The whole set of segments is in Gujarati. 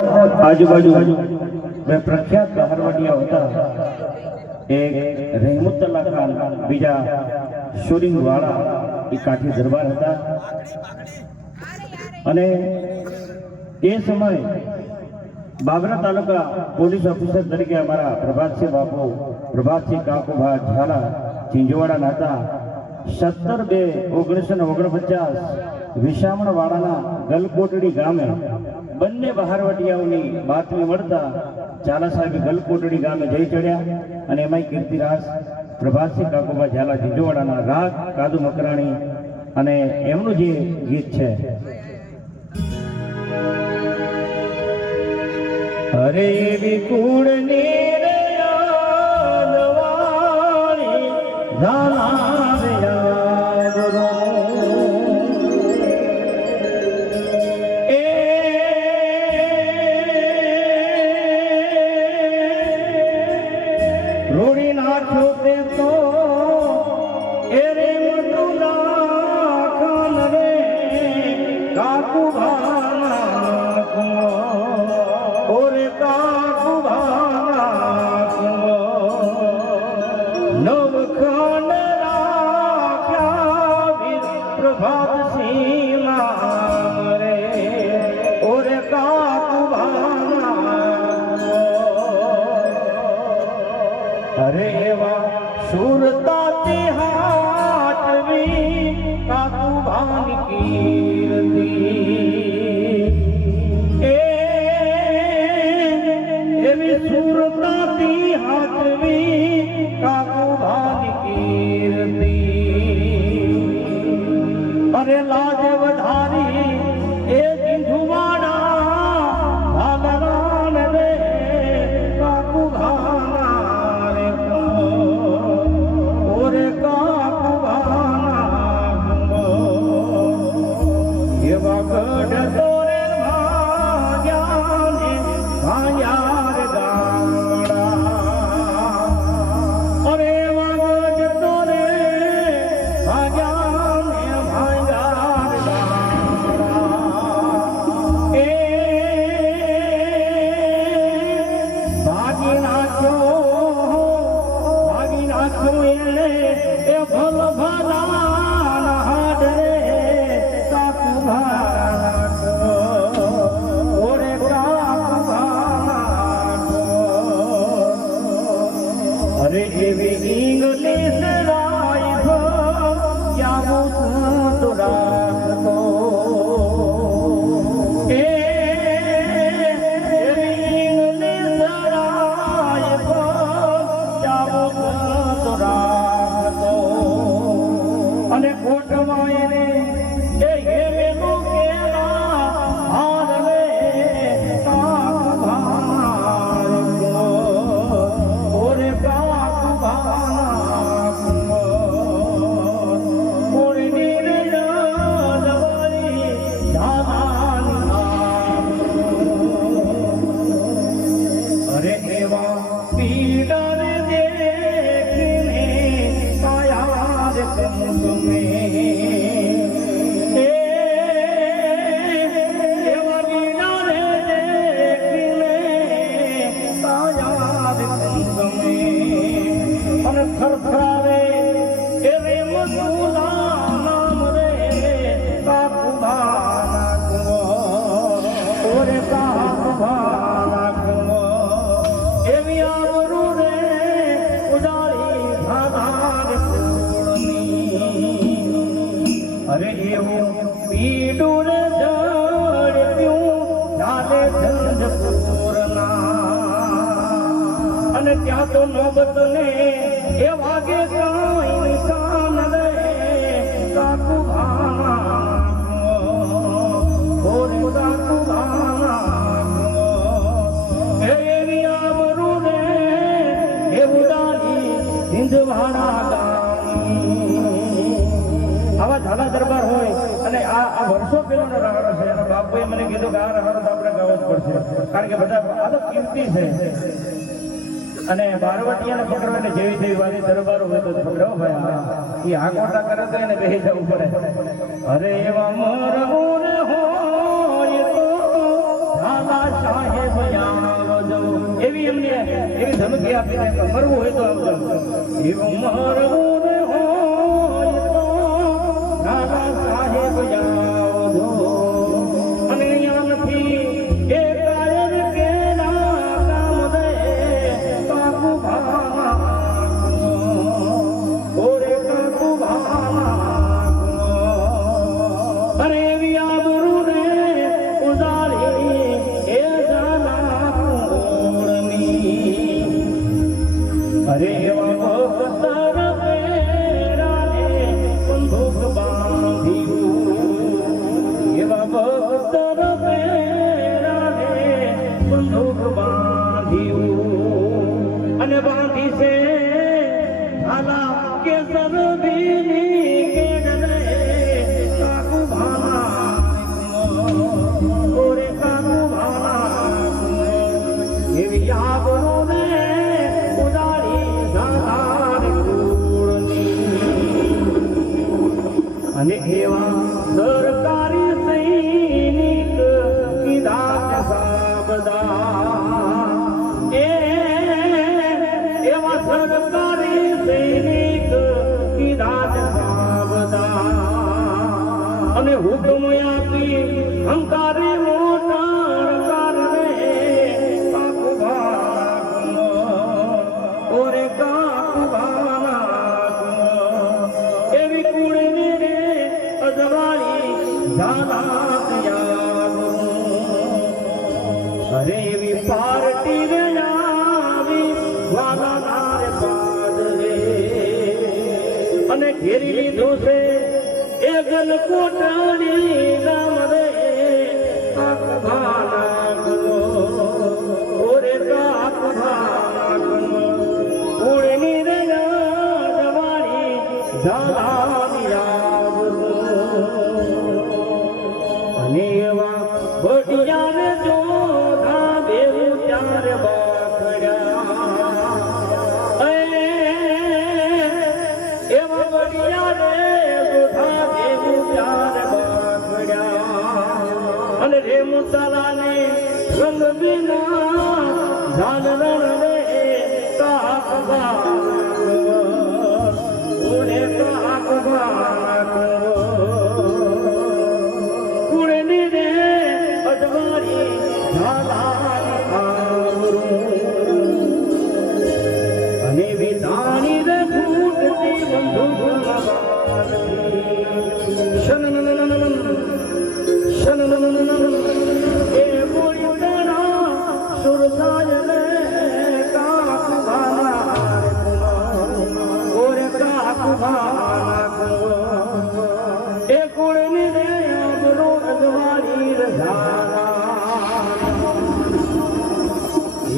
આજુબાજુ બે પ્રખ્યાત બહારવટિયા હતા, એક રહેમતુલ્લાહ ખાન, બીજા શોરિંગ વાળા, એ કાઠી દરબાર હતા. અને એ સમયે બાબરા તાલુકા પોલીસ ઓફિસર તરીકે અમારા પ્રભાતસિંહ બાપુ, પ્રભાતસિંહ કાકુભા ઝાલા ચીંજવાડાના હતા. 17/2/1949 વિસામણવાડાના ગલકોટડી ગામે બંને બહારવટિયાઓની બાતમી મળતા ઝાલા સાહેબ ગલકોટડી ગામે જઈ ચડ્યા. અને એમાં કીર્તિરાજ પ્રભાતસિંહ કાકુભા ઝાલા ચીંજવાડાના રાગ કાદુ મકરાણી અને એમનું જે ગીત છે, અરે વિકુળની રોડી નાખ્યો તે તો એ રે મટુલા ખાન રે કાકુભા ઓરે કાકુભા નવખંડ રાખ્યા વીર પ્રભાતસિંહ નામ રે ઓરે કાકુભા. અરે એવા સુરતાથી હાચવી કાકુભાની કીર્તિ, એવી સુરતાથી હાચવી કાકુભાની કીર્તિ. અરે લાજ વધારી એ જીંજુવાડા ભાલરાન રે કાકુભા ઇંગ્લિશ રાઈફલ ક્યાં તો રાખતો, ઇંગ્લિશ રાઈફલ ક્યાં તો રાખતો. અને કોટમાં એને એ હેવેલું કેલા હાર રે થરથરાવે એ રેમતુલ્લાહ નામ રે કાકુભા ઓરે કાકુભા એવી આબરૂ રે ઉડાડી ભાદાર કુળની. અરે એવું પીડું રે જડપ્યું ચાલે ઝંઝપુરના. અને ત્યાં તો નોબત ને એ વાગે કાંઈ કાન રે કાકુભા ઓરે કાકુભા એવી આબરૂ રે એ ઉડાડી સિંધવાડા ગામની. આવા ઝાલા દરબાર હોય અને આ વર્ષો પેલાનો રહાડો છે. અને બાપુએ મને કીધું કે આ રહાડો તો આપણે ગાવો જ પડશે, કારણ કે બધા આ તો કિંમતી છે. અને બારવટિયાને પકડવાને જેવી જેવી વાળી દરબારો હોય તો પકડો ભાઈ, એ આકોટા કરે તો એને બેસી જવું પડે. અરે એવા મોર હોય તો ઝાલા સાહેબ આવજો એવી એમને એવી ધમકી આપીને મરવું હોય તો આવજો એવું મરવું હોય તો ઝાલા સાહેબ આવજો અને અહીંયા નથી એ કાયર કે ના કામ દે કાકુ ભામા ઓરે કાકુ ભામા અરે એવી આબરૂ રે ઉજાળી એ જાના કુળની અરે એવા ભક્તર પેરાને બંદૂક બાંધ્યું એવા ભક્તર પેરાને બંદૂક બાંધ્યું અને બાંધી છે ઝાલા કેસર બીની કેડલે કાકુ ભાના ઓરે કાકુ ભાના એવી આબરૂ ને ઉડાડી ઝાલા કુળની અને એવા સરકારી સૈનિક કીધા સાબદા એવા સરકારી સૈનિક કીધા સાબદા અને હુકમ આપી હંકારી મોટર કારણે કાકુ ભાના ઓરે કાકુ ભાના એવી કુળની રે અજવાળી ઝાલા અરે એવી પાર્ટી રે આવી વાલાના રે પાદરે અને ઘેરી લીધું છે એ ગલકોટની ગામ રે કાકુ ભાના ઓરે કાકુ ભાના કુળની રે અજવાળી ઝાલા અને એવા ભટિયા ને જોધા બેવું ત્યારે બાખડ્યા એવા ભટિયા રે જોધા બેવું ત્યારે બાખડ્યા અને રે મુસાલા ને રંગ વિના ઝાલરણ રે કાક ઓરે કાક અને વિધાની રે ફૂટતી બંદૂક એ બોલી તેના સુરસાય રે કાકુ ભાના ઓરે કાકુ ભાના એ કુળની રે આબરૂ અજવાળી રઝાલા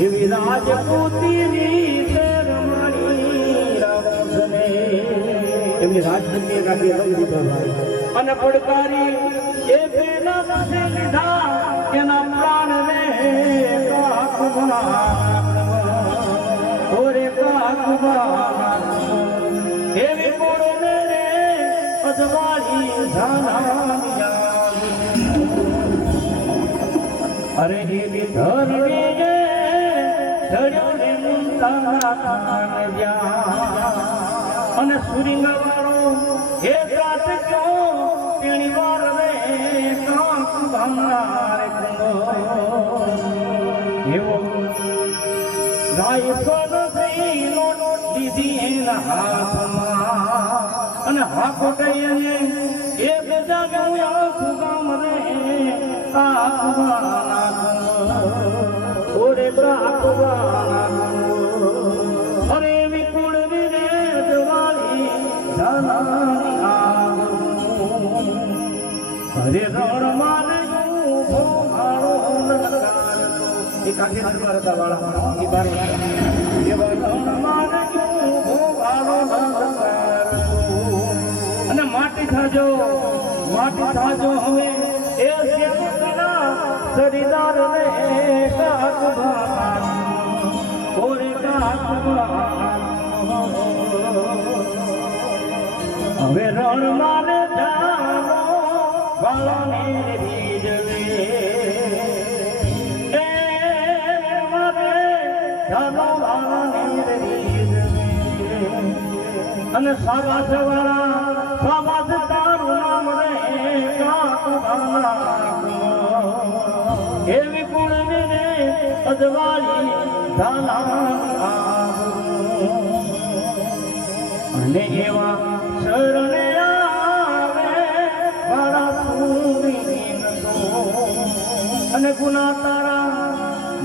એવી રાજપૂતીની શેરમાણી રાવણને એમની રાજપૂતી રાખી રંગીતા અને પડકારી એ પેલા પાસે લીધા એના પ્રાણ ને કાકુ ભાના ઓરે કાકુ ભાના એવી કોળને રે અજવાળી ઝાલા અરે એવી ધરણી રે ધડ્યો ને મુંતાના કાન જ્યાં અને સુરીંગવાળો એ રાત ક્યો તેણી વાર રે કાકુ ભાના રે એવો રાયસન થઈને દીધી એના હાથમાં અને હાકોટે એને એક જાગ્યું આખું ગામ રે કાકુ ભાના ઓરે કાકુ ભાના અરે વિકુળ રે જવાળી ઝાલાની અરે રણ મારે ભોમાળો એ કાઠી નંબર હતા વાળા એ બાર એવા રણ મારે ભોમાળો અને માટી થાજો હવે એ સેવકના સરીદાર રે કાકુ ભાના ઓરે કાકુ ભાના હવે રણ મારે જાનો વાળાને રીજવે જાનો વાળાની રીત અને સાબાસ વાળા સાબાસ તારું નામ રે કાકુ ભાના એવી કુળની ને અજવાળી ધાલા અને એવા શરણે આવે મારા સુરી અને ગુના તારા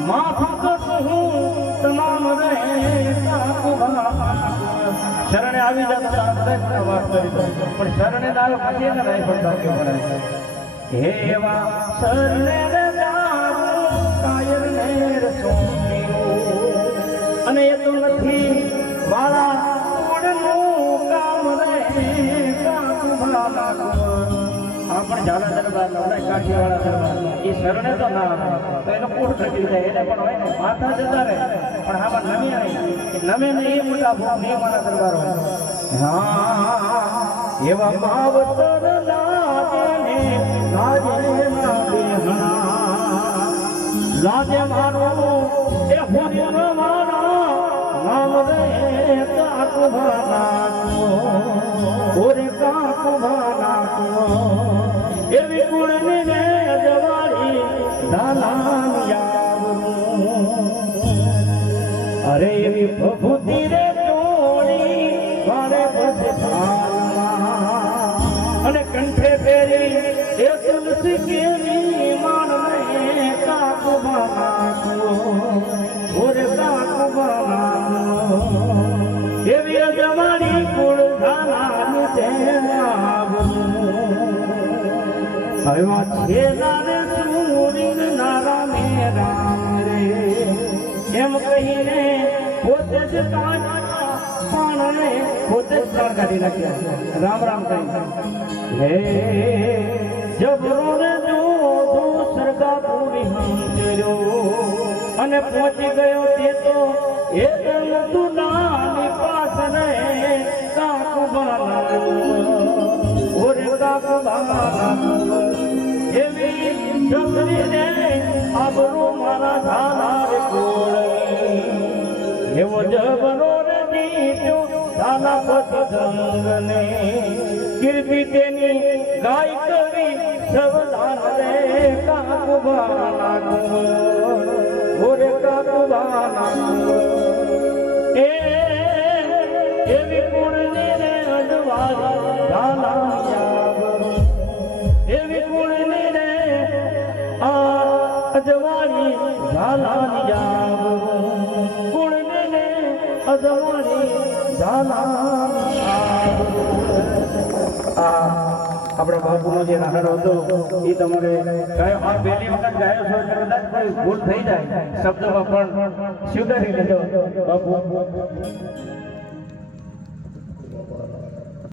માફ કરું તમામ રે કાકુ ભાના શરણે આવી જતા બધા વાત કરી દો પણ શરણે ના આવે પછી એને નહીં પડતા કે પડે એવા શરણે કાયર ને સોંપ્યું અને એ તો નથી વાળા કુળનું કામ રે કાકુ ભાના પણ ઝાલા દરબાર કાઠિયાવાડા દરબાર એ શરણે તો ના આવે તો એનો કુળ થતી જાય એને પણ હોય ને માથા જતા રહે પણ આમાં નમી આવી નમે ને એ મોટા ભૂખ નિયમના દરબાર હોય હા એવા માવતર લાગે ને લાગે ના બેહણા લાગે મારો એ હોર્યો મારો નામ રે કાકુ ભાના ઓરે કાકુ ભાના એવી કુળની ને અજવાળી ધાલાન યાવરું અરે એવી ભભૂતિ રે ચોળી વારે બધે ભાલમાં અને કંઠે પહેરી એ તુલસી કેરી માનવે કાકુ ભાના ઓરે કાકુ ભાના એવી અજવાળી કુળ ધાલાન જેવા છેલા રે સુરીન નારા મે રામ રે એમ કહીને પોતે જ પાણે પોતે જ પ્રાણ કાઢી નાખ્યા રામ રામ કહી હે જબરો રે જો સરગા પૂરી ગયો અને પહોંચી ગયો તે તો એકમ તું નાની પાસ રે કાકુ બાના ઓરે કાકુ બાના એવી છોકરી ને આબરૂ મારા ધાલા રે કોળની એવો જબરો રે જીત્યો ધાલા પતંગ ને કીર્તિ તેની ગાય કરી સવધાન રે કાકુ બાના ઓરે કાકુ બાના એ એવી કુળની રે અજવાળી ધાલા એવી કુળની રે અજવાળી ઝાલાની જાવું કુળની ને અજવાળી ઝાલાની આપણે બાપુનો જે રાહડો હતો એ તમારે ગાયો આ પહેલી વખત ગાયો છો એટલે કદાચ કોઈ ભૂલ થઈ જાય શબ્દમાં પણ સુધારી લેજો બાપુ